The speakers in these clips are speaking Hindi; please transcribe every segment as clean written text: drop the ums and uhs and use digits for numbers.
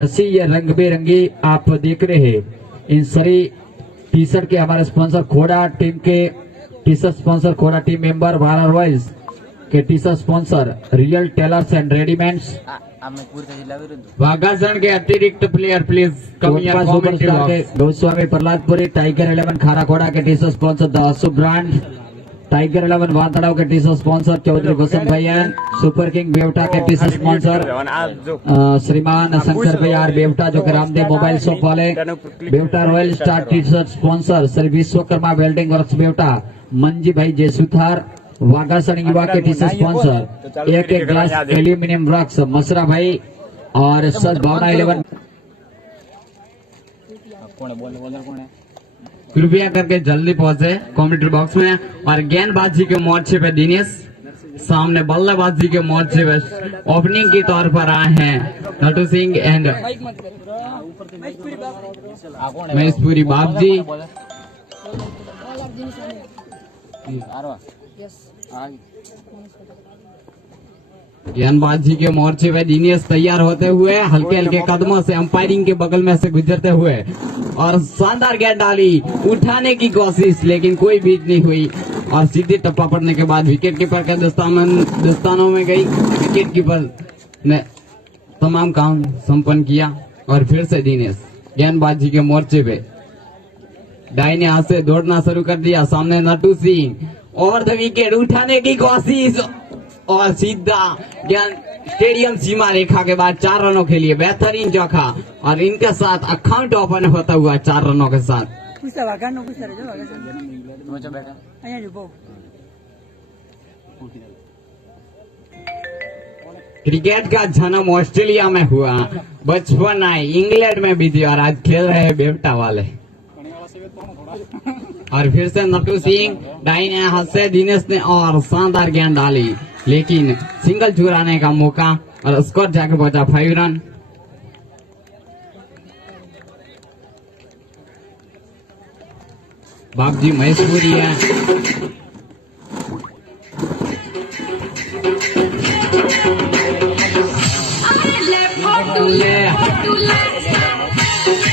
ऐसी ये रंग बेरंगी आप देख रहे हैं। इन सारी टी शर्ट के हमारे स्पॉन्सर खोड़ा टीम के T shirt sponsor Khoda team member Bharat royals के T shirt sponsor real tailors and readymades Vagasan के अतिरिक्त player please come here commentary box. Goswami Prahladpuri tiger 11 Kharakhoda के T shirt sponsor the Ashu brand tiger 11 Vatdav के T shirt sponsor Chaudhary Gulshan भैया सुपर किंग बेवटा के टी शर्ट स्पॉन्सर श्रीमान शंकर भैया बेवटा जो कि रामदेव मोबाइल शॉप वाले Bevta royal star T shirt sponsor Shri Vishwakarma welding works Bevta Manji भाई जयसुथार वागासन युवा के टी शर्ट स्पॉन्सर एक ग्लास एल्यूमिनियम रक्स मसरा भाई और सच भावना 11 कृपया करके जल्दी पहुंचे कमेंट्री बॉक्स में। और गेंदबाजी के मोर्चे पे दिनेश, सामने बल्लेबाजी के मोर्चे पे ओपनिंग के तौर पर आए हैं नटू सिंह एंड महेशपुरी बाप जी। गेंदबाजी के मोर्चे पे दिनेश तैयार होते हुए हल्के हल्के कदमों से अंपायरिंग के बगल में से गुजरते हुए और शानदार गेंद डाली, उठाने की कोशिश लेकिन कोई बीट नहीं हुई और सीधे टप्पा पड़ने के बाद विकेट कीपर के दस्तानों में गई। विकेट कीपर ने तमाम काम संपन्न किया और फिर से दिनेश गेंदबाजी के मोर्चे पे दाहिने हाथ से दौड़ना शुरू कर दिया। सामने नटू सिंह और द विकेट उठाने की कोशिश और सीधा गेंद स्टेडियम सीमा रेखा के बाद 4 रनों के लिए बेहतरीन चौका और इनके साथ अकाउंट ओपन होता हुआ 4 रनों के साथ। क्रिकेट का जन्म ऑस्ट्रेलिया में हुआ, बचपन आए इंग्लैंड में भी थी और आज खेल रहे हैं बेवटा वाले। और फिर से नटू सिंह दाहिने हाथ से दिनेश ने और शानदार गेंद डाली लेकिन सिंगल चुराने का मौका और स्कोर जाके पहुंचा 5 रन। बाप जी महेशपुरी है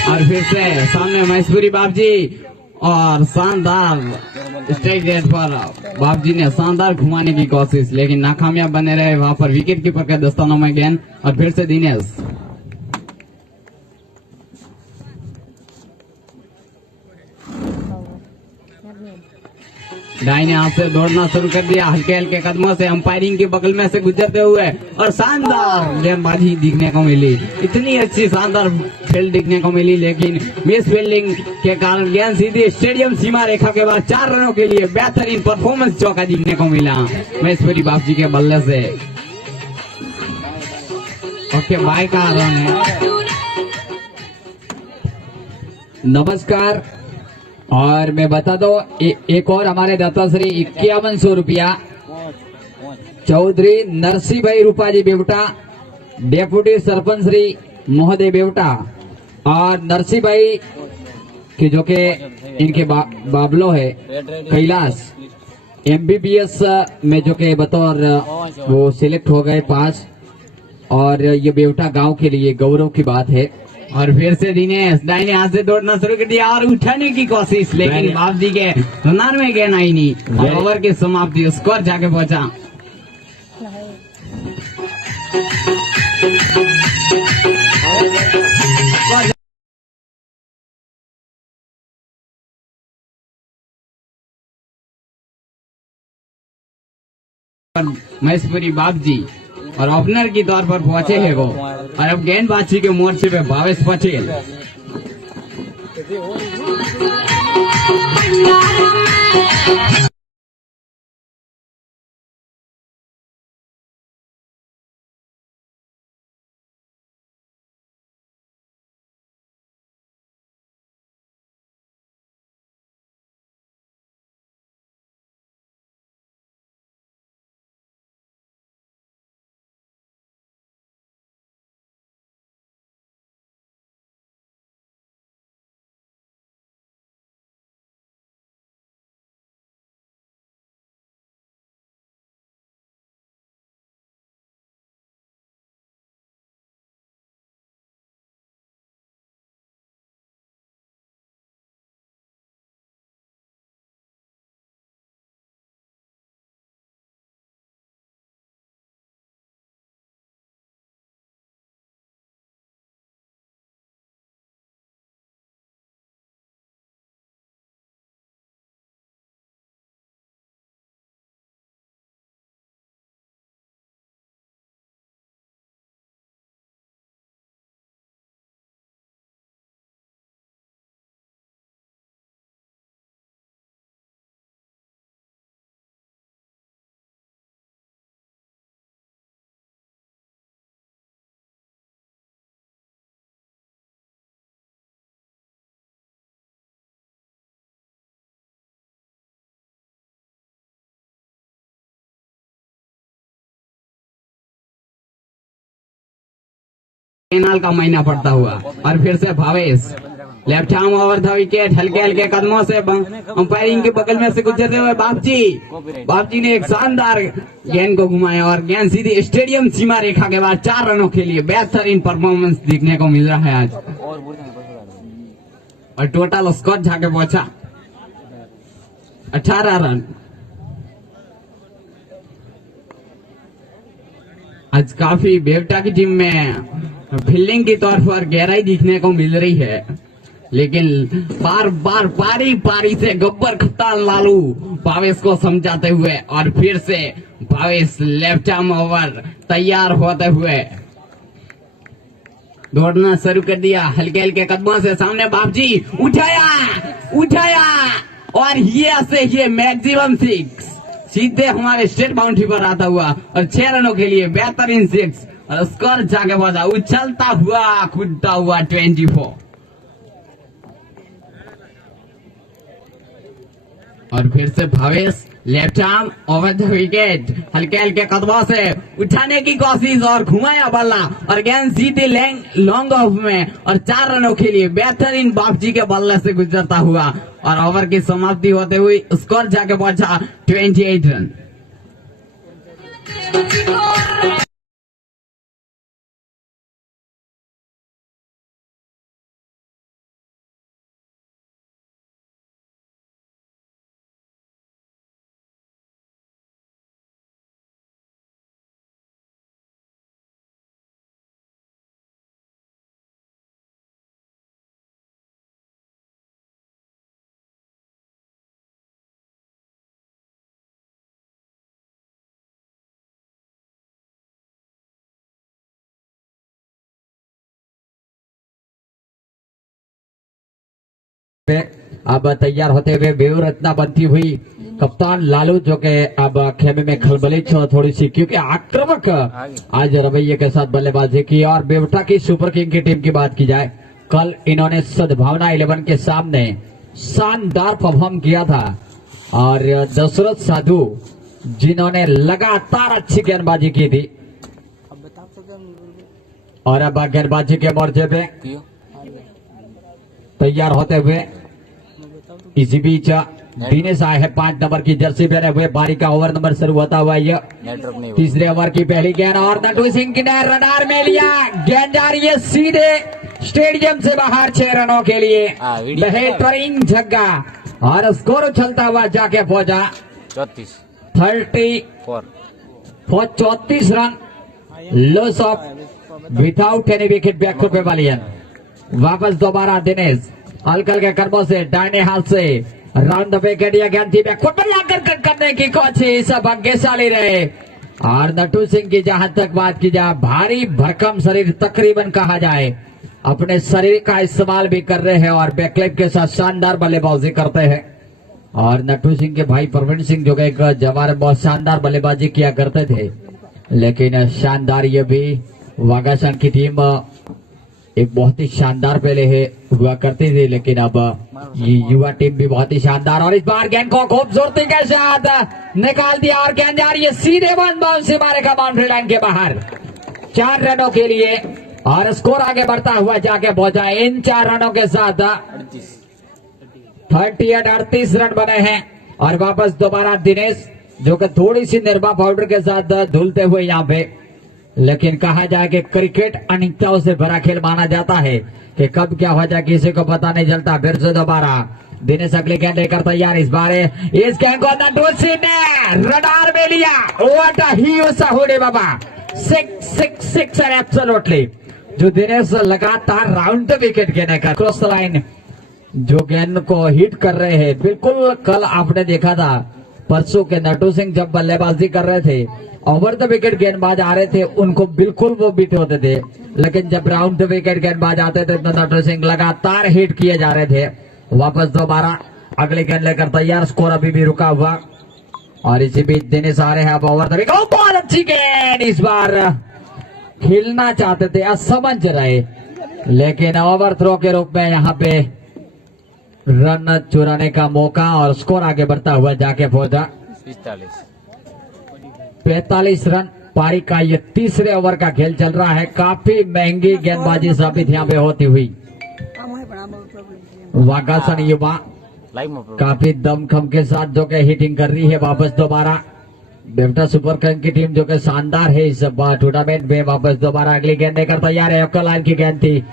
और फिर से सामने महेशपुरी बाप जी और शानदार स्ट्राइक रेट पर बाप जी ने शानदार घुमाने की कोशिश लेकिन नाकामयाब बने रहे वहां पर विकेट कीपर के दस्तानों में गेंद और फिर से दिनेश दाहिने हाथ से दौड़ना शुरू कर दिया हल्के हल्के कदमों से अंपायरिंग के बगल में से गुजरते हुए और शानदार गेंदबाजी दिखने को मिली। इतनी अच्छी शानदार खेल दिखने को मिली लेकिन मिस फील्डिंग के कारण गेंद सीधी स्टेडियम सीमा रेखा के बाद 4 रनों के लिए बेहतरीन परफॉर्मेंस चौका दिखने को मिला महेशपुरी बाप जी के बल्ले से। ओके बाय का रन है। नमस्कार और मैं बता दो एक और हमारे दत्ताश्री 5100 रुपया चौधरी नरसिंह भाई रूपाजी बेवटा डेप्यूटी सरपंच श्री महोदय बेवटा और नरसिंह भाई की जो के इनके बाबलो है कैलाश MBBS में जो के बतौर वो सिलेक्ट हो गए 5 और ये बेवटा गांव के लिए गौरव की बात है। और फिर से दिनेश दाहिने हाथ से दौड़ना शुरू कर दिया और उठाने की कोशिश लेकिन बाप जी के रनर में गेंद आई नहीं और ओवर की समाप्ति स्कोर जाके पहुंचा। महेशपुरी बाप जी और ओपनर की तौर पर पहुंचे हैं वो और अब गेंदबाजी के मोर्चे पे भावेश पटेल। फाइनल का महीना पड़ता हुआ। और फिर से Bhavesh left arm over the wicket, हल्के हल्के कदमों से अंपायरिंग के बगल में से गुजरते हुए बापजी ने एक शानदार गेंद को घुमाया और गेंद सीधी स्टेडियम सीमा रेखा के बाद 4 रनों के लिए बेहतरीन परफॉर्मेंस देखने को मिल रहा है आज। और टोटल स्कोर जाके पहुंचा 18 रन। आज काफी बेवटा की टीम में फील्डिंग के तौर पर गहराई दिखने को मिल रही है, लेकिन बार बार पारी से गब्बर कप्तान लालू भावेश को समझाते हुए और फिर से भावेश लेफ्ट आर्म ओवर तैयार होते हुए दौड़ना शुरू कर दिया। हल्के हल्के कदमों से सामने बापजी उठाया और ये मैक्सिमम 6 सीधे हमारे स्टेट बाउंड्री पर आता हुआ और 6 रनों के लिए बेहतरीन 6 और स्कोर जाके पहुंचा उछलता हुआ कूदता हुआ 24। और फिर से Bhavesh left arm over the wicket, हल्के हल्के कदमों से उठाने की कोशिश और घुमाया बल्ला और गेंद सीधे लॉन्ग ऑफ में और 4 रनों के लिए बेहतरीन बापजी के बल्ले से गुजरता हुआ और ओवर की समाप्ति होते हुए स्कोर जाके पहुंचा 28 रन। अब तैयार होते हुए बेउ रचना बनती हुई कप्तान लालू, जो के अब खेमे में खलबली थोड़ी सी, क्योंकि आक्रामक आज रवैये के साथ बल्लेबाजी की। और बेवटा की सुपर किंग की टीम की बात की जाए, कल इन्होंने सद्भावना 11 के सामने शानदार परफॉर्म किया था और दशरथ साधु जिन्होंने लगातार अच्छी गेंदबाजी की थी और अब गेंदबाजी के मोर्चे पे तैयार होते हुए इसी बीच दिनेश आए हैं 5 नंबर की जर्सी पहने हुए। बारी का ओवर नंबर शुरू होता हुआ ये तीसरे ओवर की पहली गेंद और नटू सिंह ने रडार में लिया, गेंद जा रही है सीधे स्टेडियम से बाहर 6 रनों के लिए बेहतरीन छक्का और स्कोर उछलता हुआ जाके पहुंचा 34 run, loss of without any wicket back to pavilion. वापस दोबारा दिनेश हल्कल के कदमों से दाहिने हाथ से राउंड द विकेट या गेंद थी बैकफुट पर लाकर कट करने की कोशिश भाग्यशाली रहे। और नटू सिंह की जहां तक बात की जाए, भारी भरकम शरीर तकरीबन कहा जाए, अपने शरीर का इस्तेमाल भी कर रहे हैं और बैकलेग के साथ शानदार बल्लेबाजी करते हैं। और नटू सिंह के भाई प्रवीण सिंह जो एक जवान बहुत शानदार बल्लेबाजी किया करते थे, लेकिन शानदार ये भी वागासन की टीम एक बहुत ही शानदार पहले हुआ करती थी, लेकिन अब ये युवा टीम भी बहुत ही शानदार। और इस बार गेंद को खूबसूरती के साथ निकाल दिया और गेंद जा रही है सीधे वन बाउंड्री मारेगा बाउंड्री लाइन के बाहर 4 रनों के लिए और स्कोर आगे बढ़ता हुआ जाके पहुंचा इन 4 रनों के साथ 38 रन बने हैं। और वापस दोबारा दिनेश जो कि थोड़ी सी निर्भा पाउडर के साथ धुलते हुए यहाँ पे, लेकिन कहा जाए कि क्रिकेट अनिश्चितताओं से भरा खेल माना जाता है कि कब क्या हो जाए किसी को पता नहीं चलता। फिर से दोबारा दिनेश अगली गेंद लेकर तैयार, इस बार इस गेंद को नटू सिंह ने रडार में लिया। व्हाट अ ह्यूज साहुडे बाबा, 6 एब्सोल्युटली। जो दिनेश लगातार राउंड द विकेट गेंद का क्रॉस लाइन जो गेंद को हिट कर रहे हैं, बिल्कुल कल आपने देखा था परसों के नटू सिंह जब बल्लेबाजी कर रहे थे, ओवर द विकेट गेंदबाज आ रहे थे उनको बिल्कुल वो बीट होते थे, लेकिन जब राउंड द विकेट गेंदबाज आते थे तो नटू सिंह लगातार हिट किए जा रहे थे। वापस दोबारा अगली गेंद लेकर तैयार, स्कोर अभी भी रुका हुआ और इसी बीच दिनेश आ रहे हैं अब ओवर द विकेट। बहुत अच्छी गेंद, इस बार खेलना चाहते थे, असमंज रहे, लेकिन ओवर थ्रो के रूप में यहाँ पे रन चुराने का मौका और स्कोर आगे बढ़ता हुआ जाके पहुंचा 45 रन पारी का ये तीसरे ओवर का खेल चल रहा है। काफी महंगी गेंदबाजी साबित यहाँ पे होती हुई। वागासन युवा काफी दमखम के साथ जो कि हिटिंग कर रही है वापस दोबारा। बेवटा सुपर किंग की टीम जो कि शानदार है इस टूर्नामेंट में। वापस दोबारा अगली गेंद लेकर तैयार है। अक्कल लाइन की गेंद थी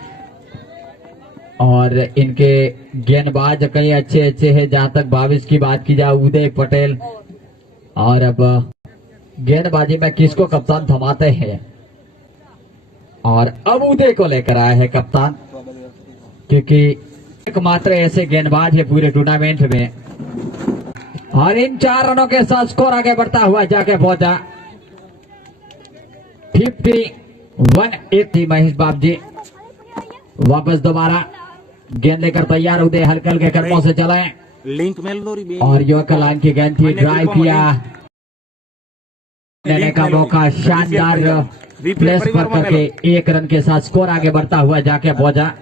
और इनके गेंदबाज कई अच्छे अच्छे हैं। जहां तक भाविश की बात की जाए, उदय पटेल। और अब गेंदबाजी में किसको कप्तान थमाते हैं, और अब उदय को लेकर आया है कप्तान, क्योंकि एकमात्र ऐसे गेंदबाज है पूरे टूर्नामेंट में। और इन 4 रनों के साथ स्कोर आगे बढ़ता हुआ जाके पहुंचा 51-80। महेश बाब जी वापस दोबारा गेंद लेकर तैयार। उदय हल्के हल्के कदमों से चले लिंक मेल दो री और युवक लाइन की गेंद थी, ड्राइव किया लेने का मौका। शानदार प्लेस पर करके 1 रन के साथ स्कोर आगे बढ़ता हुआ जाके पहुंचा।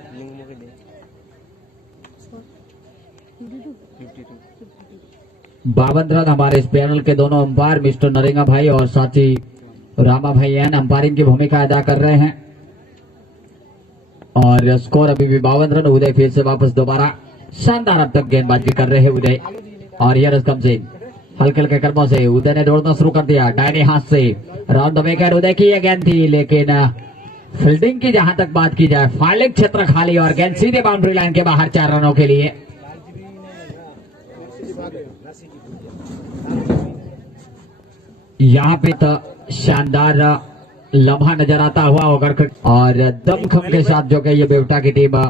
बावन रन हमारे इस पैनल के दोनों अंपायर मिस्टर नरेंगा भाई और साथी रामा भाई एन अंपायरिंग की भूमिका अदा कर रहे हैं। और स्कोर अभी भी 52 रन। उदय फिर से वापस दोबारा शानदार अब तक गेंदबाजी कर रहे हैं उदय। और यह कम से हल्के हल्के कदमों से उदय ने दौड़ना शुरू कर दिया दाहिने हाथ से। राउंड द विकेट उदय की यह गेंद थी, लेकिन फील्डिंग की जहां तक बात की जाए, फील्डिंग क्षेत्र खाली और गेंद सीधे बाउंड्री लाइन के बाहर 4 रनों के लिए। यहाँ पे तो शानदार लम्हा नजर आता हुआ होगा और दमखम के साथ जो कि ये बेवटा की टीम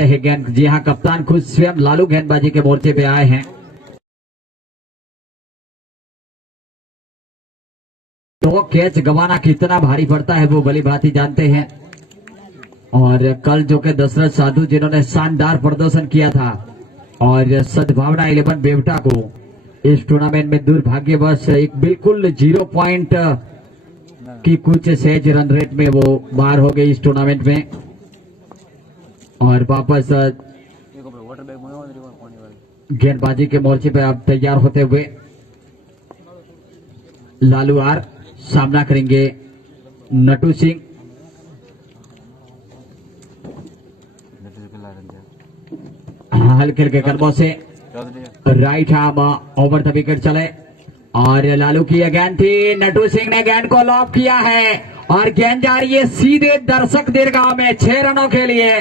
जाते हैं गेंद। जी हाँ, कप्तान खुद स्वयं लालू गेंदबाजी के मोर्चे पे आए हैं। तो कैच गंवाना कितना भारी पड़ता है वो भली भांति जानते हैं। और कल जो के दशरथ साधु जिन्होंने शानदार प्रदर्शन किया था और सद्भावना 11 बेवटा को इस टूर्नामेंट में दुर्भाग्यवश एक बिल्कुल 0 पॉइंट की कुछ सहज रन रेट में वो बाहर हो गई इस टूर्नामेंट में। और वापस गेंदबाजी के मोर्चे पे अब तैयार होते हुए लालू आर सामना करेंगे नटू सिंह। हल्के हल्के कदमों से right arm over the wicket चले और लालू की गेंद थी। नटू सिंह ने गेंद को लॉक किया है और गेंद जा रही है सीधे दर्शक दीर्घा में 6 रनों के लिए।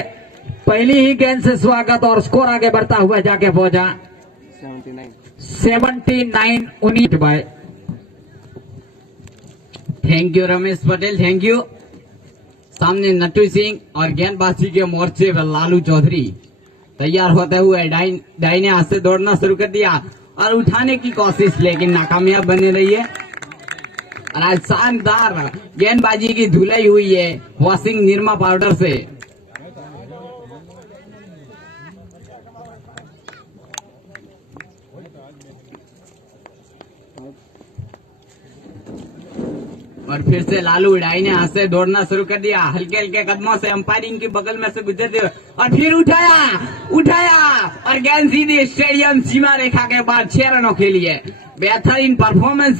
पहली ही गेंद से स्वागत और स्कोर आगे बढ़ता हुआ जाके पहुंचा 79 19 bye. Thank you Ramesh Patel, thank you. सामने नटू सिंह और गेंदबाजी के मोर्चे पर लालू चौधरी तैयार होते हुए दाहिने हाथ से दौड़ना शुरू कर दिया और उठाने की कोशिश लेकिन नाकामयाब बनी रही है। और आज शानदार गेंदबाजी की धुलाई हुई है वॉशिंग निरमा पाउडर से। और फिर से लालू दाहिने हाथ से दौड़ना शुरू कर दिया हल्के हल्के कदमों से अंपायरिंग के बगल में से गुजरते हुए और फिर उठाया और गेंद सीधी स्टेडियम सीमा रेखा के बाद 6 रनों के लिए। बेहतरीन परफॉर्मेंस,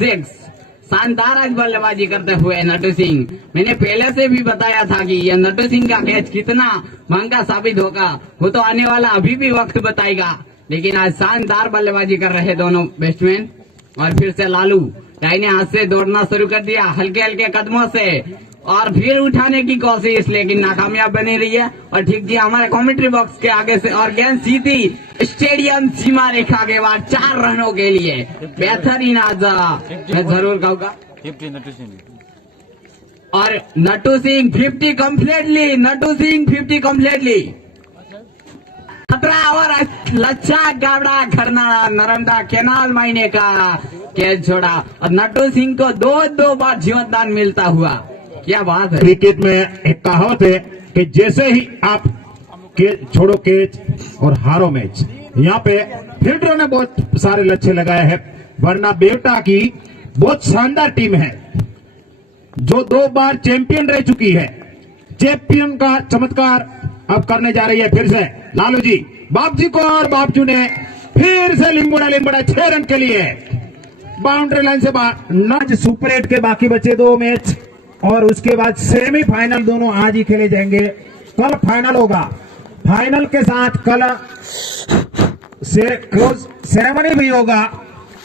शानदार आज बल्लेबाजी करते हुए नटू सिंह। मैंने पहले से भी बताया था कि यह नटू सिंह का कैच कितना महंगा साबित होगा वो तो आने वाला अभी भी वक्त बताएगा। लेकिन आज शानदार बल्लेबाजी कर रहे दोनों बैट्समैन। और फिर से लालू दाहिने हाथ से दौड़ना शुरू कर दिया हल्के हल्के कदमों से और फिर उठाने की कोशिश लेकिन नाकामयाब बनी रही है। और ठीक जी हमारे कमेंट्री बॉक्स के आगे से और गेंद सीधी स्टेडियम सीमा रेखा के बाद 4 रनों के लिए। बेहतरीन आज मैं जरूर कहूंगा। और Natu Singh 50 completely, Natu Singh 50 completely. 17 over लच्छा गावड़ा खरना नर्मदा केनाल मायने का कैच छोड़ा और नटू सिंह को 2 बार जीवनदान मिलता हुआ। क्या बात है। क्रिकेट में एक कहावत है कि जैसे ही आप छोड़ो कैच और हारो मैच। यहाँ पे फील्डरों ने बहुत सारे लक्ष्य लगाए हैं, वरना बेवटा की बहुत शानदार टीम है जो 2 बार चैंपियन रह चुकी है। चैंपियन का चमत्कार अब करने जा रही है फिर से लालू जी बापजी को। और बापजू ने फिर से लिम्बड़ा 6 रन के लिए बाउंड्री लाइन से बाहर। सुपर 8 के बाकी बचे 2 मैच और उसके बाद सेमीफाइनल दोनों आज ही खेले जाएंगे। कल फाइनल होगा, फाइनल के साथ कल क्लोज सेरेमनी भी होगा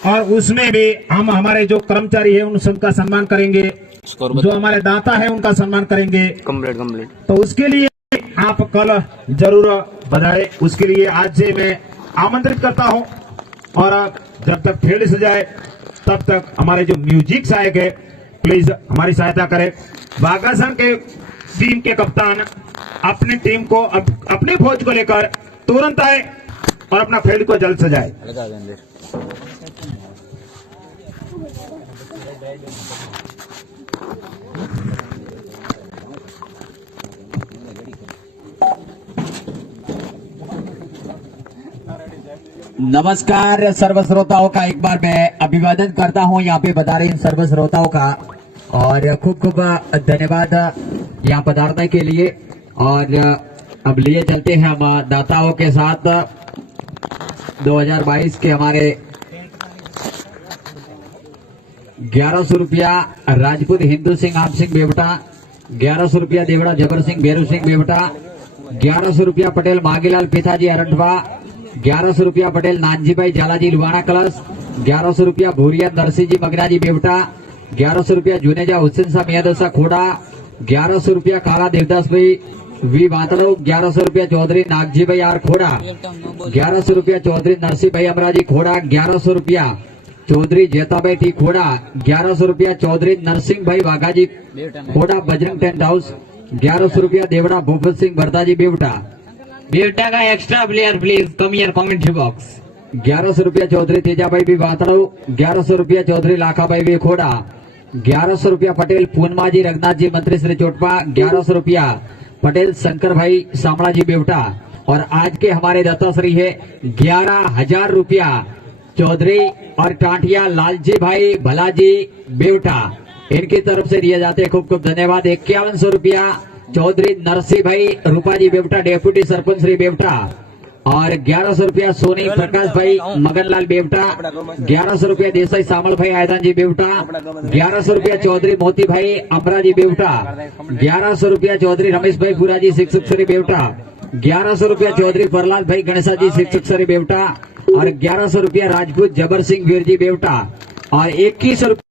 और उसमें भी हम हमारे जो कर्मचारी है उन सबका सम्मान करेंगे, जो हमारे दाता है उनका सम्मान करेंगे। कंप्लीट तो उसके लिए आप कल जरूर बधाई। उसके लिए आज से मैं आमंत्रित करता हूं और जब तक फील्ड सजाए तब तक हमारे जो म्यूजिक सहायक है प्लीज हमारी सहायता करें। बागासन के टीम के कप्तान अपनी टीम को अपनी फौज को लेकर तुरंत आए और अपना फील्ड को जल्द सजाए। नमस्कार सर्व श्रोताओं का एक बार मैं अभिवादन करता हूं यहाँ पे बता रहे इन सर्व श्रोताओं का और खूब खूब धन्यवाद यहाँ पधारने के लिए। और अब लिए चलते हैं हम दाताओं के साथ 2022 के हमारे 1100 रुपया राजपूत हिंदू सिंह आम सिंह बेवटा, 1100 रुपया देवड़ा जबर सिंह बेरू सिंह बेवटा, 1100 रुपया पटेल मांगीलाल पिताजी अरंडवा, 1100 रुपया पटेल नानजी भाई जालाजी लुवाना कलश, 1100 रुपया भूरिया नरसिंह जी मगराजी बेवटा, 1100 रुपया जुनेजा हुसैन शाह मियादोसा खोड़ा, 1100 रुपया काला देवदास भाई वी बातड़ो, 1100 रुपया चौधरी नागजी भाई आर खोड़ा, 1100 रुपया चौधरी नरसिंह भाई अमराजी खोड़ा, 1100 रुपया चौधरी जेताभाई टी खोड़ा, 1100 रुपया चौधरी नरसिंह भाई वाघाजी खोड़ा बजरंग टेंट हाउस, 1100 रुपया देवड़ा भूपत सिंह भरताजी बेवटा, बेवटा का extra player please come here commentary box. 1100 रुपया चौधरी तेजाभाई भी बातड़ो, 1100 रुपया चौधरी लाखाभाई भी खोड़ा, 1100 रुपया पटेल पूनमाजी रघुनाथ जी मंत्री श्री चोटपा, 1100 रुपया पटेल शंकर भाई सामड़ा जी बेवटा। और आज के हमारे दाताश्री है 11,000 रुपया चौधरी और टांटिया लालजी भाई भलाजी बेवटा, इनकी तरफ से दिए जाते हैं। खूब खूब धन्यवाद। 5100 रुपया चौधरी नरसिंह भाई रूपाजी बेवटा डेप्यूटी सरपंच श्री बेवटा, और 1100 रुपया सोनी प्रकाश भाई मगनलाल बेवटा, 1100 रुपया देसाई सामल भाई आयदान जी बेवटा, 1100 रुपया चौधरी मोती भाई अमरा जी बेवटा, 1100 रुपया चौधरी रमेश भाई पूरा जी शिक्षक श्री बेवटा, 1100 रुपया चौधरी प्रहलाद भाई गणेशा जी शिक्षक श्री बेवटा, और 1100 रुपया राजपूत जबर सिंह वीर जी बेवटा, और 2100 रुपया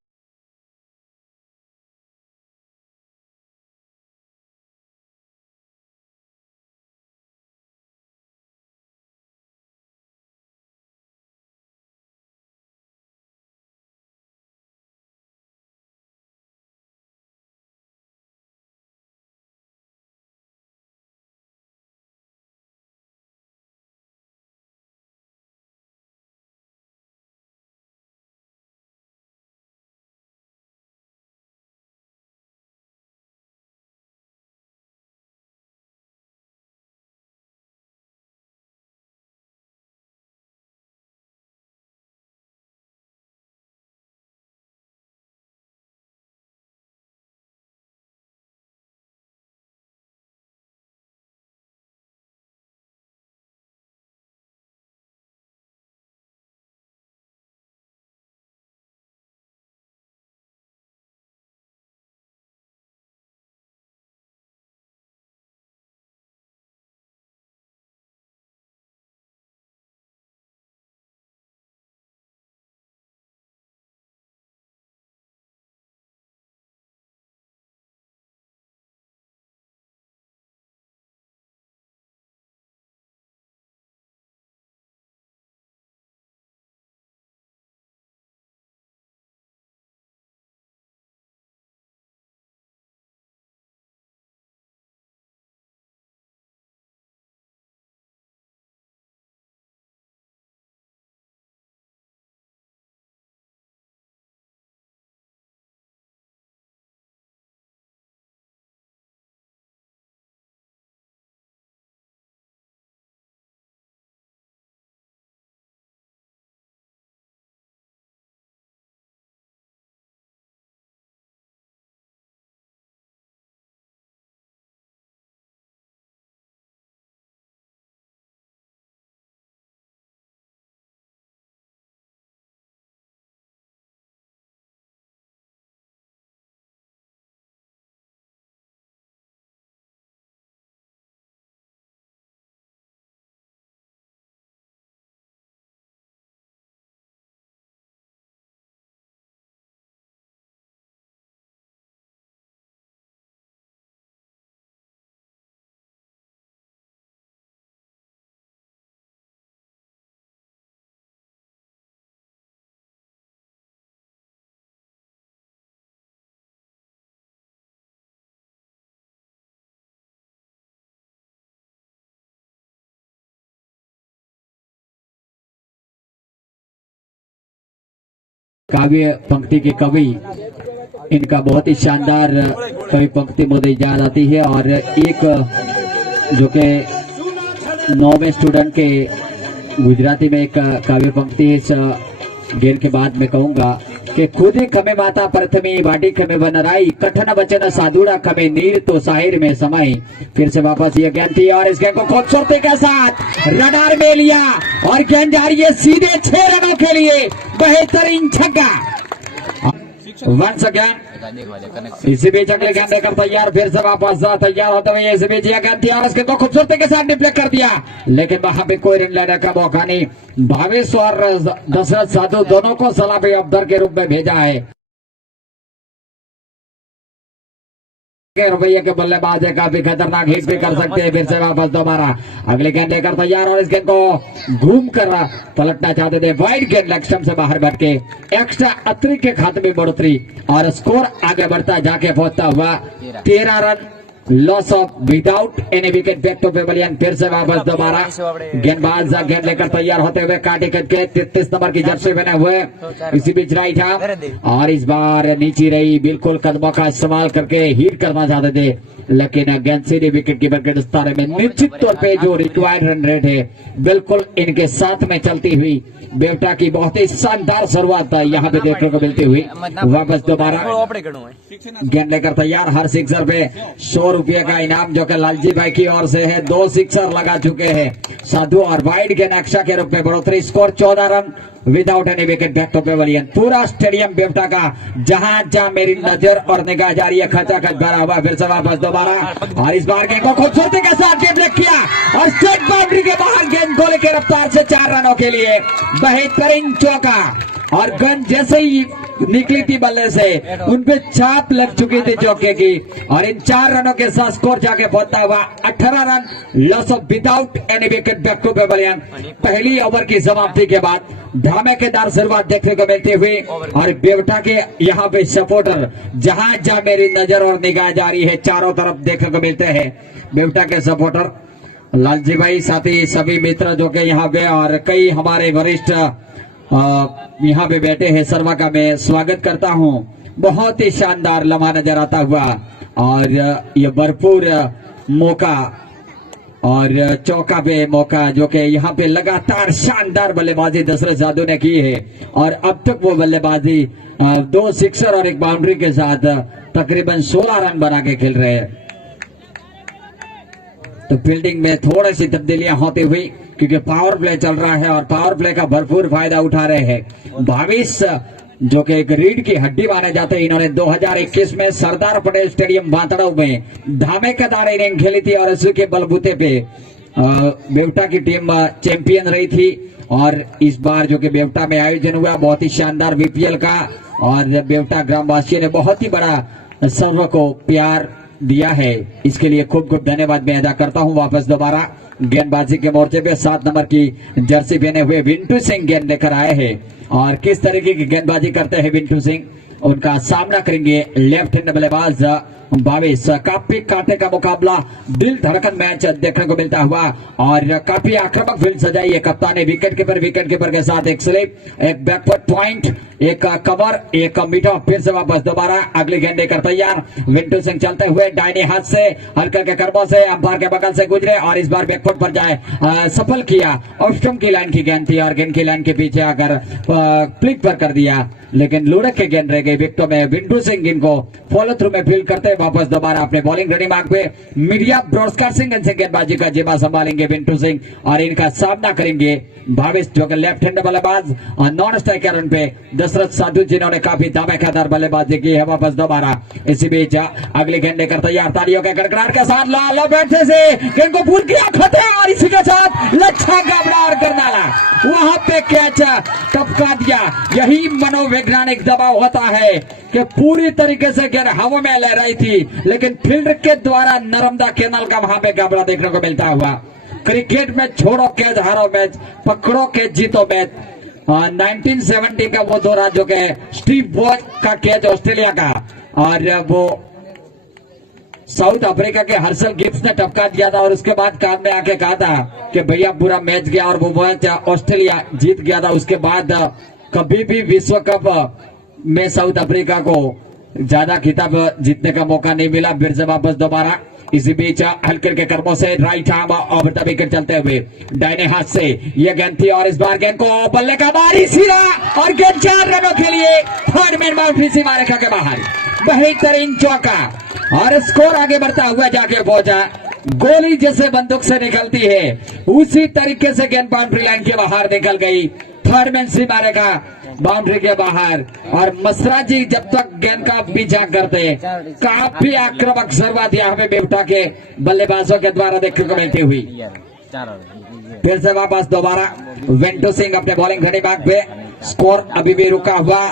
काव्य पंक्ति के कवि, इनका बहुत ही शानदार कवि पंक्ति मुझे याद आती है। और एक जो के 9वें स्टूडेंट के गुजराती में एक काव्य पंक्ति इस गेम के बाद मैं कहूंगा कि खुदे खमे माता प्रथमी वाटी खमे बनराई कठन वचन साधुड़ा खमे नीर तो साहिर में समाई। फिर से वापस ये गेंद थी और इस गेंद को खूबसूरती के साथ रडार में लिया और गेंद जा रही है सीधे 6 रनों के लिए, बेहतरीन छक्का। वंस अगेन इसी बीच अगले गेंद लेकर तैयार, फिर से वापस तैयार होते हुए इसी बीच गेंद थी और उसके तो खूबसूरती के साथ डिप्ले कर दिया, लेकिन वहां पे कोई रन लेने का मौका नहीं। भावेश और दशरथ साधु दोनों को सलामी अफसर के रूप में भेजा है। रुपये के बल्लेबाज है, काफी खतरनाक हिट भी कर सकते हैं। फिर से वापस दोबारा अगले गेंद लेकर तैयार और इस गेंद को घूम कर पलटना चाहते थे। वाइड गेंद लेग स्टंप से बाहर बैठ के एक्स्ट्रा अतिरिक्त के खाते में बढ़ोतरी और स्कोर आगे बढ़ता जाके पहुंचता हुआ 13 run loss of without any wicket back to pavilion. फिर से वापस दोबारा गेंदबाज गेंद लेकर तैयार होते हुए काटे कट के 33 नंबर की जर्सी पहने हुए इसी बीच राइट हैंड और इस बार नीचे रही, बिल्कुल कदमों का इस्तेमाल करके हिट करना चाहते थे लेकिन गेंद सीधे विकेट कीपर के दस्तारे में। निश्चित तौर पे जो रिक्वायर्ड रन रेट है बिल्कुल इनके साथ में चलती हुई बेवटा की बहुत ही शानदार शुरुआत यहाँ पे देखने को मिलती हुई। वापस दोबारा गेंद लेकर तैयार, हर सिक्सर पे 100 रुपये का इनाम जो कि लालजी भाई की ओर से है। 2 सिक्सर लगा चुके हैं साधु और वाइड के नक्शा के रूप में बढ़ोतरी। Score 14 run without any wicket back to pavilion. पूरा स्टेडियम बेवटा का जहां जहां मेरी नजर और निगाह जा रही है खचा खच भरा हुआ। फिर से वापस दोबारा और इस बार गेंद को खूबसूरती के साथ गेंद ब्रेक किया और स्ट्रेट बाउंड्री के बाहर गेंद गोले के रफ्तार से 4 रनों के लिए बेहतरीन चौका। और गेंद जैसे ही निकली थी बल्ले से उनपे छाप लग चुकी थी चौके की और इन 4 रनों के साथ स्कोर जाके पहुंचता हुआ 18 run loss of without any wicket back to pavilion. पहली ओवर की समाप्ति के बाद धमाकेदार शुरुआत देखने को मिलती हुई और बेवटा के यहाँ पे सपोर्टर जहां जहां मेरी नजर और निगाह जा रही है चारों तरफ देखने को मिलते हैं बेवटा के सपोर्टर। लालजी भाई साथ ही सभी मित्र जो के यहाँ पे और कई हमारे वरिष्ठ यहाँ पे बैठे हैं सर्वा का मैं स्वागत करता हूँ। बहुत ही शानदार लम्हा नजर आता हुआ और ये भरपूर मौका और चौका पे मौका जो कि यहाँ पे लगातार शानदार बल्लेबाजी दशरथ जादू ने की है और अब तक वो बल्लेबाजी 2 सिक्सर और 1 बाउंड्री के साथ तकरीबन 16 रन बना के खेल रहे हैं। तो फील्डिंग में थोड़ी सी तब्दीलियां होती हुई क्योंकि पावर प्ले चल रहा है और पावर प्ले का भरपूर फायदा उठा रहे हैं। 22 जो कि एक रीढ़ की हड्डी माने जाते हैं, इन्होंने 2021 में सरदार पटेल स्टेडियम बांतड़ो में धमाकेदार इनिंग खेली थी और इसी के बलबूते पे बेवटा की टीम चैंपियन रही थी। और इस बार जो कि बेवटा में आयोजन हुआ बहुत ही शानदार बीपीएल का और बेवटा ग्रामवासियों ने बहुत ही बड़ा सर्व को प्यार दिया है, इसके लिए खूब खूब धन्यवाद मैं अदा करता हूं। वापस दोबारा गेंदबाजी के मोर्चे पे 7 नंबर की जर्सी पहने हुए विंटू सिंह गेंद लेकर आए हैं और किस तरीके की गेंदबाजी करते हैं विंटू सिंह, उनका सामना करेंगे लेफ्ट हैंड बल्लेबाज 22। काफी कांटे का मुकाबला, दिल धड़कन मैच देखने को मिलता हुआ और काफी आक्रामक फील्ड सजाई है। कप्तान ने विकेट कीपर के साथ एक स्लिप, एक बैकवर्ड पॉइंट, एक कवर, एक मीटर। फिर से वापस दोबारा अगली गेंद लेकर तैयार विंटू सिंह चलते हुए दाहिने हाथ से हल्के के कर्मों से अंपायर के बगल से गुजरे और इस बार बैकफुट पर जाए सफल किया। ऑफ स्टंप की लाइन की गेंद थी और गेंद की लाइन के पीछे आकर फ्लिक पर कर दिया लेकिन लुढ़क के गेंद रह गई विकेटों में। विंटू सिंह इनको फॉलो थ्रू में फील्ड करते वापस दोबारा अपने बॉलिंग रेडी मार्क पे मीडिया ब्रॉडकास्टिंग से गेंदबाजी का जिम्मा संभालेंगे विंटू सिंह और इनका सामना करेंगे भावेश जो कि लेफ्ट हैंड बल्लेबाज और नॉन स्ट्राइकर रन पे दशरथ साधु जिन्होंने काफी धमाकेदार बल्लेबाजी की है। वापस दोबारा इसी बीच अगली गेंद लेकर तैयार तालियों के गड़गड़ाहट के साथ लाल बैठने से गेंद को पूरी किया खते और इसी के साथ लच्छा गबड़ार करनाला वहां पे कैच टपका दिया। यही मनोवैज्ञानिक दबाव होता है कि पूरी तरीके से गेंद हवा में ले रही थी लेकिन फील्डर के द्वारा नर्मदा कैनाल का वहां पे गबड़ा देखने को मिलता हुआ। क्रिकेट में छोड़ो कैच हारो मैच, पकड़ो कैच जीतो मैच। 1970 का वो दौरा जो कि स्टीव बॉय का कैच ऑस्ट्रेलिया का और वो साउथ अफ्रीका के हर्षल गिब्स ने टपका दिया था और उसके बाद कार में आके कहा था कि भैया पूरा मैच गया और वो मैच ऑस्ट्रेलिया जीत गया था। उसके बाद कभी भी विश्व कप में साउथ अफ्रीका को ज्यादा खिताब जीतने का मौका नहीं मिला। फिर से वापस दोबारा इसी बीच हल्के के कर्मों से राइट आर्म और विकेट चलते हुए दाहिने हाथ से यह गेंद थी और इस बार गेंद को बल्ले का बारी सीधा और गेंद 4 रनों के लिए थर्ड मैन बाउंड्री सीमा रेखा के बाहर। बेहतरीन चौका और स्कोर आगे बढ़ता हुआ जाके पहुंचा। गोली जैसे बंदूक से निकलती है उसी तरीके से गेंद बाउंड्री लाइन के बाहर निकल गई, थर्ड मैन सीमा रेखा बाउंड्री के बाहर। और मसरा जी जब तक गेंद का पीछा करते काफी आक्रामक शुरुआत यहाँ पे बेवटा के बल्लेबाजों के द्वारा देखने को मिलती हुई। फिर से वापस दोबारा विंटू सिंह अपने बॉलिंग घड़ी भाग पे, स्कोर अभी भी रुका हुआ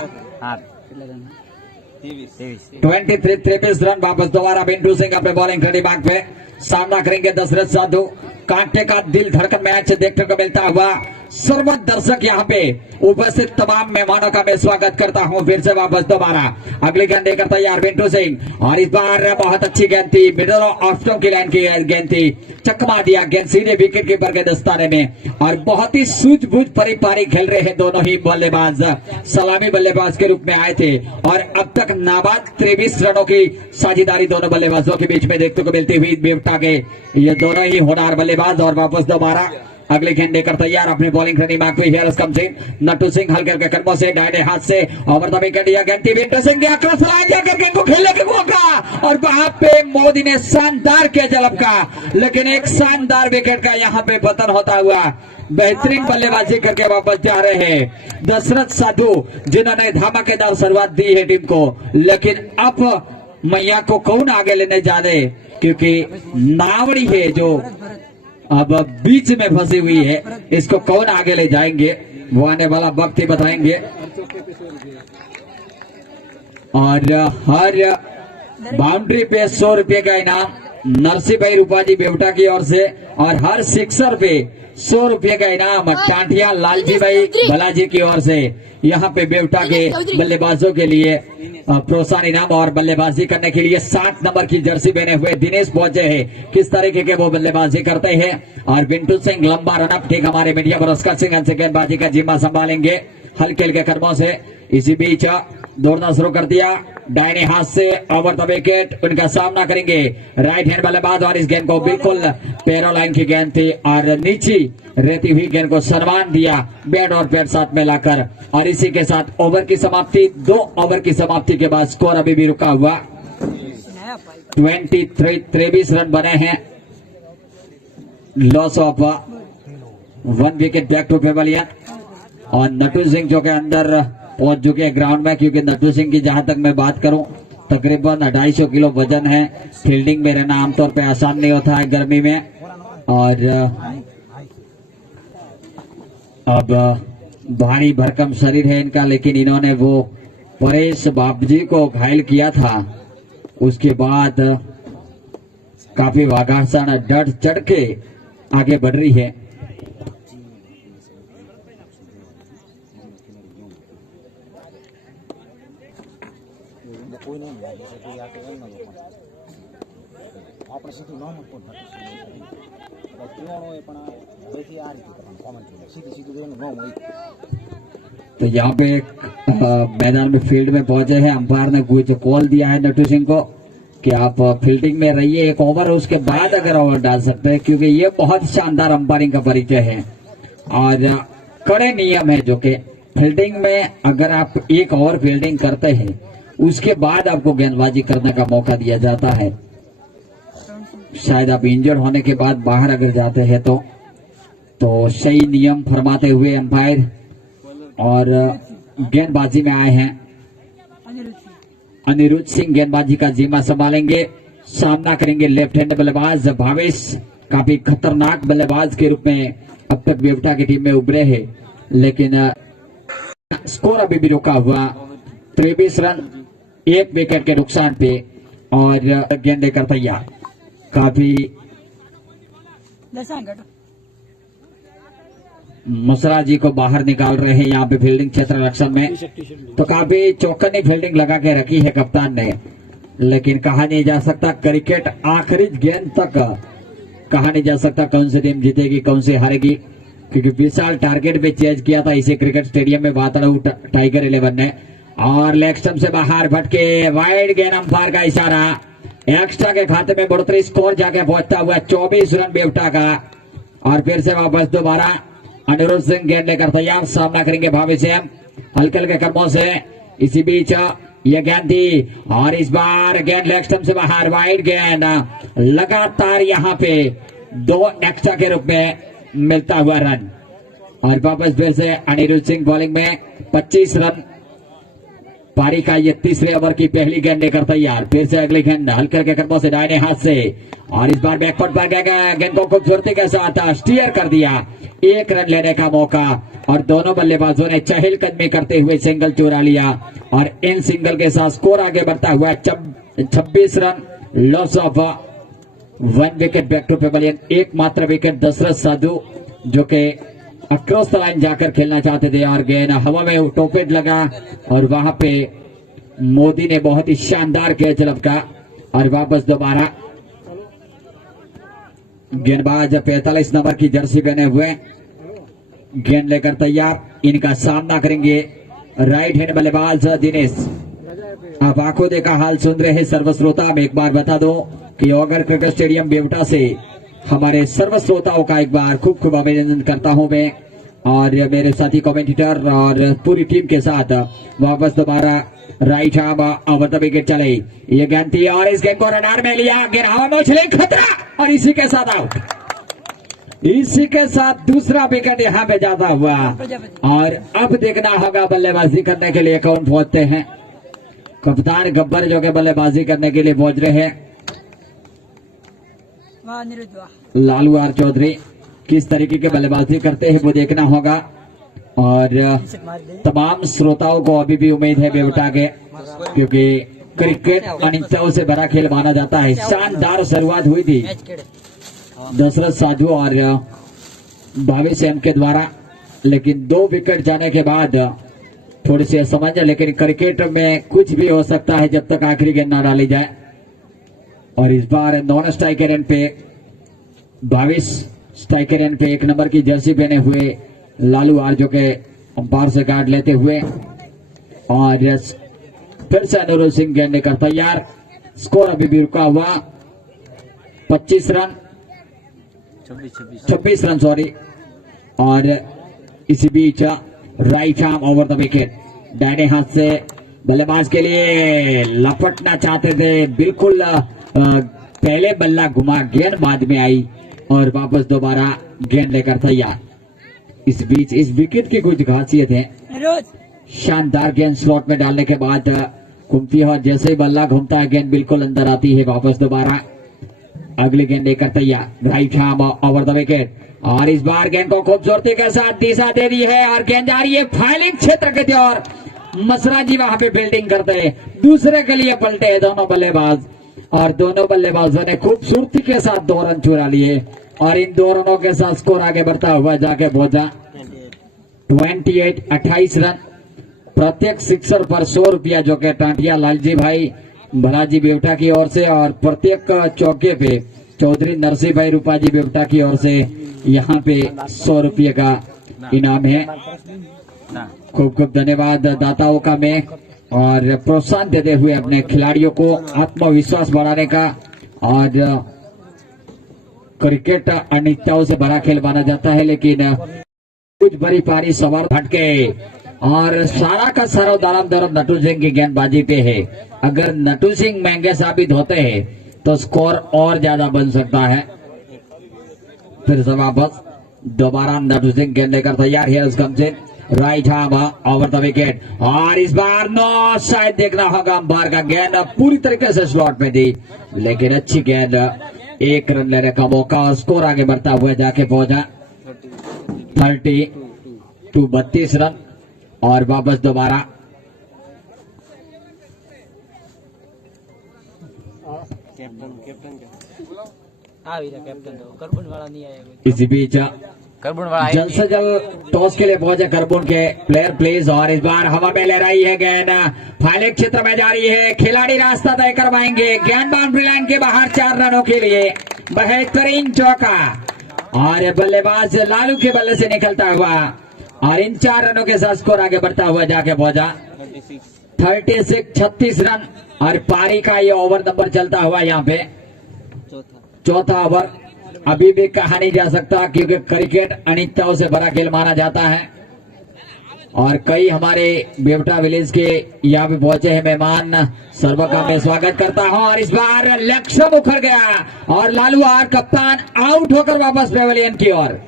23 रन। वापस दोबारा विंटू सिंह अपने बॉलिंग घड़ी भाग पे सामना करेंगे दशरथ साधु। कांटे का दिल धड़कन मैच देखने को मिलता हुआ सर्व दर्शक यहाँ पे उपस्थित तमाम मेहमानों का मैं स्वागत करता हूँ फिर से वापस दोबारा। अगली गेंद देकर तैयार बिंटू सिंह और इस बार बहुत अच्छी गेंद थी, मिडल ऑफ स्टंप की लाइन की गेंद थी, चकमा दिया गेंद सीधे विकेट कीपर के दस्ताने में। और बहुत ही सूझबूझ पारी खेल रहे हैं दोनों ही बल्लेबाज, सलामी बल्लेबाज के रूप में आए थे और अब तक नाबाद 23 रनों की साझेदारी दोनों बल्लेबाजों के बीच में देखने को मिलती हुई बेवटा के ये दोनों ही होनहार बल्लेबाज। और वापस दोबारा अगले गेंद देकर तैयार, अपनी बॉलिंग करनी मांगती है रस्कम सिंह। नट्टू सिंह हल्के के कदमों से दाहिने हाथ से ओवर द विकेट दिया गेंद थी, बिंटू सिंह ने क्रॉस लाइन जाकर गेंद को खेलने के मौका और वहां पे मोदी ने शानदार किया जलब का, लेकिन एक शानदार विकेट का यहाँ पे पतन होता हुआ बेहतरीन बल्लेबाजी करके वापस जा रहे हैं दशरथ साधु, जिन्होंने धमाकेदार शुरुआत दी है टीम को। लेकिन अब मैया को कौन आगे लेने जा रहे, क्योंकि नावड़ी है जो अब बीच में फंसी हुई है, इसको कौन आगे ले जाएंगे वो आने वाला वक्त ही बताएंगे। और हर बाउंड्री पे 100 रुपए का इनाम नरसिंह भाई रूपा जी बेवटा की ओर से, और हर सिक्सर पे 100 रुपए का इनाम टांटिया लालजी भाई बालाजी की ओर से। यहाँ पे बेवटा के बल्लेबाजों के लिए प्रोत्साहन इनाम और बल्लेबाजी करने के लिए 7 नंबर की जर्सी पहने हुए दिनेश पहुंचे हैं, किस तरीके के वो बल्लेबाजी करते हैं। और बिंटू सिंह लंबा रनअप, ठीक हमारे मीडिया पुरस्कार सिंह गेंदबाजी का जिम्मा संभालेंगे हल्के हल्के कदमों से। इसी बीच दौड़ना शुरू कर दिया, दाहिने हाथ से ओवर द विकेट उनका सामना करेंगे राइट हैंड बल्लेबाज। और इस गेंद को बिल्कुल पैरो लाइन की गेंद थी और नीचे रहती हुई गेंद को सम्मान दिया बैट और पैर साथ में लाकर। और इसी के साथ ओवर की समाप्ति, 2 ओवर की समाप्ति के बाद स्कोर अभी भी रुका हुआ 23 रन बने हैं। Loss of 1 wicket back to pavilion. और नटू सिंह जो के अंदर पहुंच चुके हैं ग्राउंड में, क्योंकि नटू सिंह की जहां तक मैं बात करूं तकरीबन 250 किलो वजन है। फील्डिंग में रहना आमतौर पे आसान नहीं होता है गर्मी में। और अब भारी भरकम शरीर है इनका, लेकिन इन्होंने वो परेश बाबजी को घायल किया था, उसके बाद काफी वागासान डट चढ़ के आगे बढ़ रही है। આપણે સીધું ન મૂકવું ત્રિવાણો એ પણ હવેથી આ રીતે કરવાનું કોમેન્ટ સીધું સીધું એનું ન હોય। तो यहाँ पे मैदान में फील्ड में पहुंचे हैं, अंपायर ने कुछ कॉल दिया है नटू सिंह को कि आप फील्डिंग में रहिए 1 ओवर, उसके बाद अगर ओवर डाल सकते हैं, क्योंकि ये बहुत शानदार अंपायरिंग का परिचय है। और कड़े नियम है जो कि फील्डिंग में अगर आप 1 ओवर फील्डिंग करते हैं उसके बाद आपको गेंदबाजी करने का मौका दिया जाता है। शायद आप इंजर्ड होने के बाद बाहर अगर जाते हैं तो सही नियम फरमाते हुए अंपायर और गेंदबाजी में आए हैं अनिरुद्ध सिंह गेंदबाजी का जिम्मा संभालेंगे। सामना करेंगे लेफ्ट हैंड बल्लेबाज भावेश, काफी खतरनाक बल्लेबाज के रूप में अब तक बेवटा की टीम में उभरे हैं, लेकिन स्कोर अभी भी रुका हुआ 23 रन 1 विकेट के नुकसान पे। और गेंद देकर तैयार, काफी मुसरा जी को बाहर निकाल रहे हैं यहाँ पे फील्डिंग क्षेत्र रक्षण में, तो काफी चौकन्नी फील्डिंग लगा के रखी है कप्तान ने, लेकिन कहा नहीं जा सकता क्रिकेट आखिरी गेंद तक कहा नहीं जा सकता कौन सी टीम जीतेगी कौन सी हारेगी, क्योंकि विशाल टारगेट पे चेज किया था इसे क्रिकेट स्टेडियम में वाताड़ू टाइगर 11 ने। और लेग स्टंप से बाहर भटके वाइड गेंद, अंपायर का इशारा, एक्स्ट्रा के खाते में बढ़ोतरी, स्कोर जाके पहुंचता हुआ 24 रन बेवटा का। और फिर से वापस दोबारा अनिरुद्ध सिंह गेंद लेकर तैयार, सामना करेंगे भावी से हल्के हल्के कदमों से। इसी बीच ये गेंद थी और इस बार गेंद लेग स्टंप से बाहर, वाइड गेंद, लगातार यहाँ पे 2 एक्स्ट्रा के रूप में मिलता हुआ रन। और वापस फिर से अनिरुद्ध सिंह बॉलिंग में 25 रन पारी का ये 3रे ओवर की पहली गेंद लेकर तैयार। फिर से अगली गेंद हल्के के कदमों से दाहिने हाथ से, और इस बार बैकफुट पर गया, गेंद को खूबसूरती के साथ स्टीयर कर दिया, 1 रन लेने का मौका। और दोनों बल्लेबाजों ने चहलकदमी करते हुए सिंगल चुरा लिया और इन सिंगल के साथ स्कोर आगे बढ़ता हुआ 26 run, loss of 1 wicket back to pavilion. एकमात्र विकेट दशरथ साधु जो के अक्रॉस द लाइन जाकर खेलना चाहते थे और गेंद हवा में टोपेट लगा और वहां पे मोदी ने बहुत ही शानदार कैच लपका और वापस दोबारा गेंदबाज 45 नंबर की जर्सी पहने हुए गेंद लेकर तैयार, इनका सामना करेंगे राइट हैंड बल्लेबाज दिनेश। आप आंखों देखा हाल सुन रहे हैं सर्व श्रोता। में एक बार बता दो कि अगर क्रिकेट स्टेडियम बेवटा से हमारे सर्व श्रोताओं का एक बार खूब खूब अभिनंदन करता हूं मैं और मेरे साथी कमेंटेटर और पूरी टीम के साथ। वापस दोबारा right arm over the wicket चले, ये गेंद थी और इस गेंद को रडार में लिया, गेंद हवा में उछले, खतरा और इसी के साथ आउट। इसी के साथ दूसरा विकेट यहां पे जाता हुआ और अब देखना होगा बल्लेबाजी करने के लिए कौन पहुंचते हैं। कप्तान गब्बर जो के बल्लेबाजी करने के लिए पहुंच रहे हैं। लालू आर चौधरी किस तरीके के बल्लेबाजी करते हैं वो देखना होगा और तमाम श्रोताओं को अभी भी उम्मीद है बेवटा के, क्योंकि क्रिकेट अनिश्चयों से भरा खेल माना जाता है। शानदार शुरुआत हुई थी दशरथ साधु और भावी सेन के द्वारा, लेकिन 2 विकेट जाने के बाद थोड़ी सी असमंजस, लेकिन क्रिकेट में कुछ भी हो सकता है जब तक आखिरी गेंद ना डाली जाए। और इस बार नॉन स्ट्राइकर एंड पे 22 स्ट्राइकर एंड पे 1 नंबर की जर्सी पहने हुए लालू आर जो के अंपायर से गार्ड लेते हुए और फिर से अनुरोध सिंह गेंद लेकर तैयार। स्कोर अभी भी रुका हुआ 25 रन 26 रन सॉरी। और इसी बीच right arm over the wicket, दाहिने हाथ से बल्लेबाज के लिए लपटना चाहते थे, बिल्कुल पहले बल्ला घुमा, गेंद बाद में आई और वापस दोबारा गेंद लेकर तैयार। इस बीच इस विकेट की कुछ खासियत है, शानदार गेंद स्लॉट में डालने के बाद घूमती है और जैसे ही बल्ला घूमता है गेंद बिल्कुल अंदर आती है। वापस दोबारा अगली गेंद लेकर तैयार, right arm over the wicket और इस बार गेंद को खूबसूरती के साथ दिशा दे दी है और गेंद जा रही है फाइलिंग क्षेत्र के और मसरा जी वहां पे फील्डिंग करते हैं, दूसरे के लिए पलटे हैं दोनों बल्लेबाज और दोनों बल्लेबाजों ने खूबसूरती के साथ 2 रन चुरा लिए और इन 2 रनों के साथ स्कोर आगे बढ़ता हुआ जाके पहुंचा 28 रन। प्रत्येक सिक्सर पर 100 रुपया जो के टांटिया लालजी भाई भलाजी बेवटा की ओर से और प्रत्येक चौके पे चौधरी नरसिंह भाई रूपाजी बेवटा की ओर से यहाँ पे 100 रुपये का इनाम है। खूब खूब धन्यवाद दाताओं का मैं और प्रोत्साहन देते हुए अपने खिलाड़ियों को आत्मविश्वास बढ़ाने का। और क्रिकेट अनिश्चयों से भरा खेल माना जाता है, लेकिन कुछ बड़ी पारी सवार भटके और सारा का सारा दाराम दरम नटू सिंह की गेंदबाजी पे है। अगर नटू सिंह महंगे साबित होते हैं तो स्कोर और ज्यादा बन सकता है। फिर से वापस दोबारा नटू सिंह गेंद लेकर तैयार है, right arm over the wicket और इस बार नो शायद देखना होगा अंपायर का, गेंद पूरी तरीके से स्लॉट में थी लेकिन अच्छी गेंद, 1 रन लेने का मौका और स्कोर आगे बढ़ता हुआ जाके पहुंचा 32 रन। और वापस दोबारा इसी बीच जल्द से जल्द टॉस के लिए पहुंचे करबून के प्लेयर प्लीज और इस बार हवा में ले रही है गेंद, फाइलिंग क्षेत्र में जा रही है, खिलाड़ी रास्ता तय करवाएंगे, गेंद बाउंड्री लाइन के बाहर 4 रनों के लिए बेहतरीन चौका और बल्लेबाज लालू के बल्ले से निकलता हुआ और इन 4 रनों के साथ स्कोर आगे बढ़ता हुआ जाके पहुंचा 36 रन। और पारी का ये ओवर नंबर चलता हुआ यहाँ पे चौथा ओवर, अभी भी कहा नहीं जा सकता क्योंकि क्रिकेट अनिश्चयों से भरा खेल माना जाता है और कई हमारे बेवटा विलेज के यहाँ पे पहुंचे हैं मेहमान, सर्व का मैं स्वागत करता हूं। और इस बार लक्ष्य मुखर गया और लालू आर कप्तान आउट होकर वापस पेवेलियन की ओर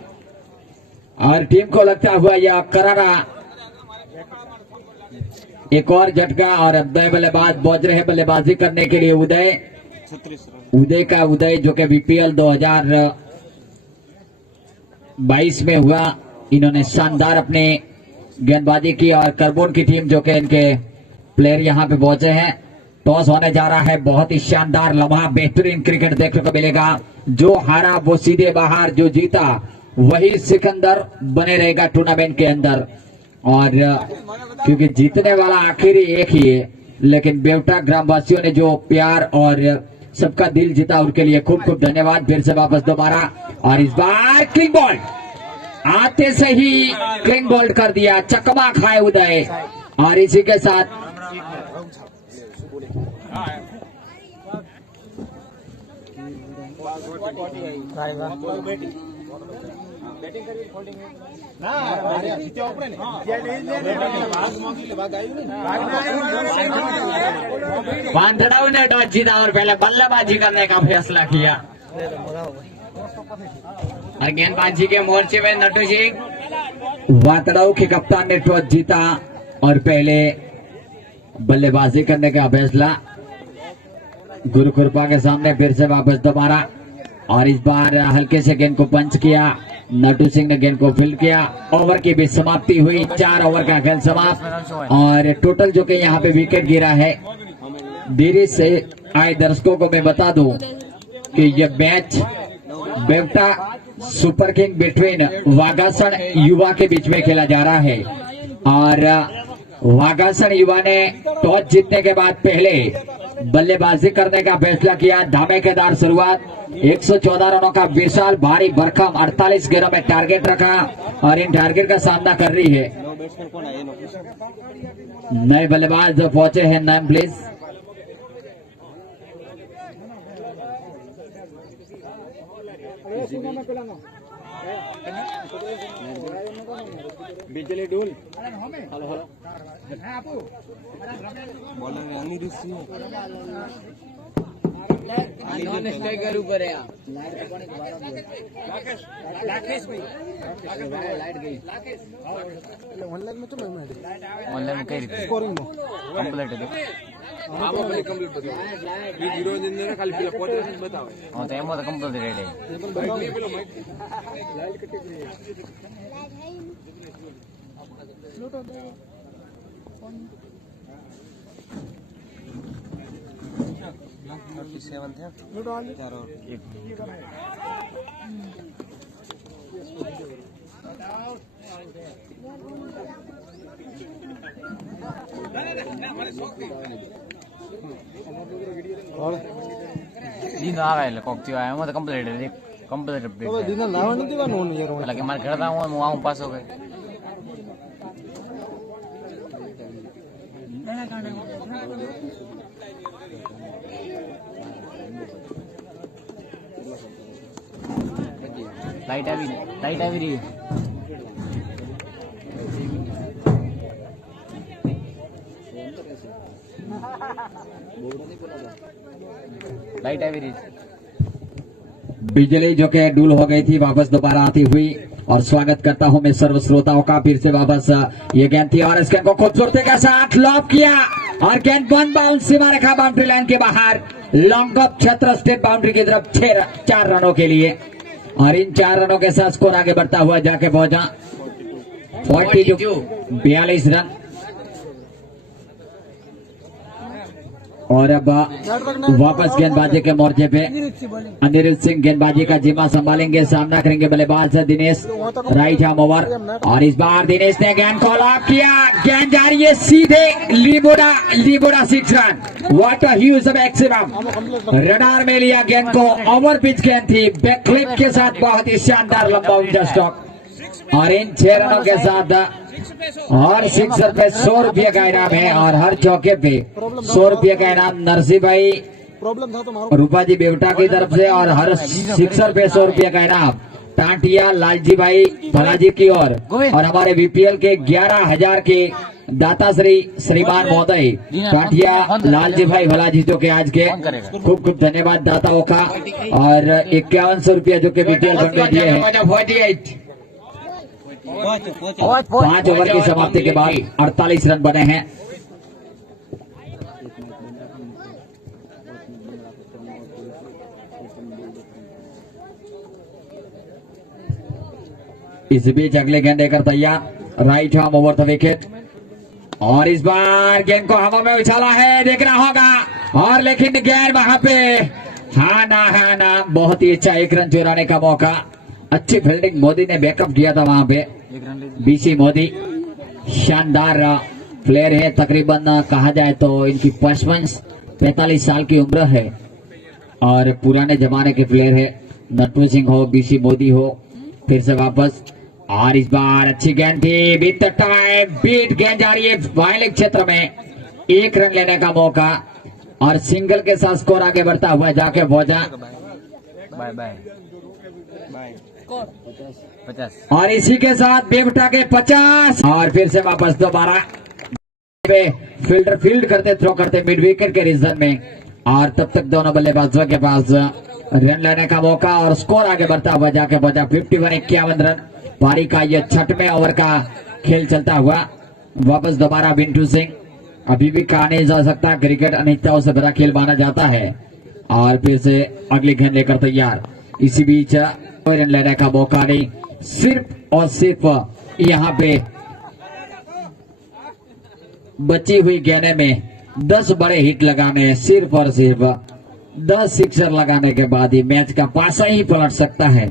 और टीम को लगता हुआ यह करारा एक और झटका और अब बल्लेबाज पहुंच रहे बल्लेबाजी करने के लिए उदय जो कि बीपीएल 2022 में हुआ, इन्होंने शानदार अपने गेंदबाजी की और करबून की टीम जो कि इनके प्लेयर यहां पे पहुंचे हैं। टॉस होने जा रहा है, बहुत ही शानदार लम्हा, बेहतरीन क्रिकेट देखने को मिलेगा। जो हारा वो सीधे बाहर, जो जीता वही सिकंदर बने रहेगा टूर्नामेंट के अंदर। और क्योंकि जीतने वाला आखिरी एक ही है, लेकिन बेवटा ग्रामवासियों ने जो प्यार और सबका दिल जीता उनके लिए खूब खूब धन्यवाद। फिर से वापस दोबारा, और इस बार क्लिंग बॉल आते से ही क्लिंग बॉल कर दिया, चकमा खाए उदय। और इसी के साथ वांधड़ाओं ने टॉस जीता और पहले बल्लेबाजी करने का फैसला किया। और गेंदबाजी के मोर्चे में नटू सिंह, वांधड़ाओं के कप्तान ने टॉस जीता और पहले बल्लेबाजी करने का फैसला। गुरु कृपा के सामने फिर से वापस दोबारा, और इस बार हल्के से गेंद को पंच किया। नटू सिंह ने गेंद को फील्ड किया। ओवर की भी समाप्ति हुई, 4 ओवर का खेल समाप्त। और टोटल जो कि यहाँ पे विकेट गिरा है, देरी से आए दर्शकों को मैं बता दूं कि यह मैच बेवटा सुपर किंग बिटवीन वागासन युवा के बीच में खेला जा रहा है। और वागासन युवा ने टॉस जीतने के बाद पहले बल्लेबाजी करने का फैसला किया। धमाकेदार शुरुआत, 114 रनों का विशाल भारी भरकम 48 गेंदों में टारगेट रखा, और इन टारगेट का सामना कर रही है। नए बल्लेबाज जो पहुंचे हैं, नाम प्लीज। बिजली डूल हेलो हेलो बॉलर यानी रिसी नॉन स्ट्राइकर ऊपर है लाकेश भाई लाइट गई ऑनलाइन में तो ऑनलाइन में कई स्कोरिंग में कंप्लीट है आप अपने कंप्लीट बताओ ये जीरो दिन ने खाली पिला पोटेशन बताओ हां तो एमो तो कंप्लीट रेडी है पेलो माइक लाइट कटे स्लोट होता है फोन 37 थे स्लोट ऑन 4 और 1 और दिन आ गए कोक्ति आया मैं तो कंप्लीट है कंप्लीट अपडेट तो दिन लावण નથી વાનો યાર એટલે કે માર ઘરે તા હું આવું પાછો ગઈ लाइट આવી રહી लाइट આવી રહી बिजली जो कि डूल हो गई थी वापस दोबारा आती हुई, और स्वागत करता हूं मैं सर्व श्रोताओं का। फिर से वापस ये गेंद थी और इस गेंद को खूबसूरती के साथ लॉब किया, और गेंद वन बाउंस सीमा रेखा बाउंड्री लाइन के बाहर, लॉन्ग ऑफ क्षेत्र स्टेट बाउंड्री की तरफ 4 रनों के लिए। और इन 4 रनों के साथ स्कोर आगे बढ़ता हुआ जाके पहुंचा 42 रन। और अब वापस गेंदबाजी के मोर्चे पे अनिरुद्ध सिंह गेंदबाजी का जिम्मा संभालेंगे। सामना करेंगे बल्लेबाज दिनेश, राइट आर्म ओवर। और इस बार दिनेश ने गेंद को लॉक किया, गेंद जा रही है सीधे लिबोड़ा 6 run. What a huge maximum, radar में लिया गेंद को, ओवर पिच गेंद थी, बैकफ्लिप के साथ बहुत ही शानदार लंबा ऊंचा स्टॉक। और इन 6 रनों के साथ और सिक्सर पे 100 रुपये का इनाम है, और हर चौके पे 100 रुपये का इनाम नरसिंह भाई रूपा जी बेवटा की तरफ से, और हर सिक्सर पे 100 रुपये का इनाम टांटिया लालजी भाई भलाजी की ओर। और हमारे बीपीएल के 11,000 के दाता श्रीमान महोदय टांटिया लालजी भाई भलाजी जो के आज के खूब खूब धन्यवाद दाताओं का। और 5100 रुपया जो के बीपीएल फंड में दिए हैं। 5 ओवर की समाप्ति के बाद 48 रन बने हैं। इस बीच अगले गेंद लेकर तैयार, right arm over the wicket. और इस बार गेंद को हवा में उछाला है, देखना होगा, और लेकिन गेंद वहां पे हाँ ना बहुत ही अच्छा 1 रन चुराने का मौका। अच्छी फील्डिंग मोदी ने बैकअप किया था वहां पे। एक रन ले बीसी मोदी शानदार प्लेयर है, तकरीबन कहा जाए तो इनकी 45 साल की उम्र है और पुराने जमाने के प्लेयर है। नटू सिंह हो, बीसी मोदी हो, फिर से वापस और इस बार अच्छी गेंद थी, बीट टाइम, बीट गेंद जा रही है वायलेट क्षेत्र में, 1 रन लेने का मौका और सिंगल के साथ स्कोर आगे बढ़ता हुआ जाके पहुंचा। बाय बाय बाय 50 और इसी के साथ बेवटा के 50 और फिर से वापस दोबारा फील्डर फील्ड करते थ्रो करते मिड विकेट के रीजन में और तब तक दोनों बल्लेबाजों के पास रन लेने का मौका और स्कोर आगे बढ़ता हुआ जाके पहुंचा 51 रन। पारी का यह 6वें ओवर का खेल चलता हुआ। वापस दोबारा बिंटू सिंह, अभी भी कहा नहीं जा सकता, क्रिकेट अनिश्चितताओं से बड़ा खेल माना जाता है और फिर से अगली गेंद लेकर तैयार। इसी बीच कोई रन लेने का मौका नहीं, सिर्फ और सिर्फ यहाँ पे बची हुई गेंदे में 10 बड़े हिट लगाने हैं, सिर्फ और सिर्फ 10 सिक्सर लगाने के बाद ही मैच का पासा ही पलट सकता है।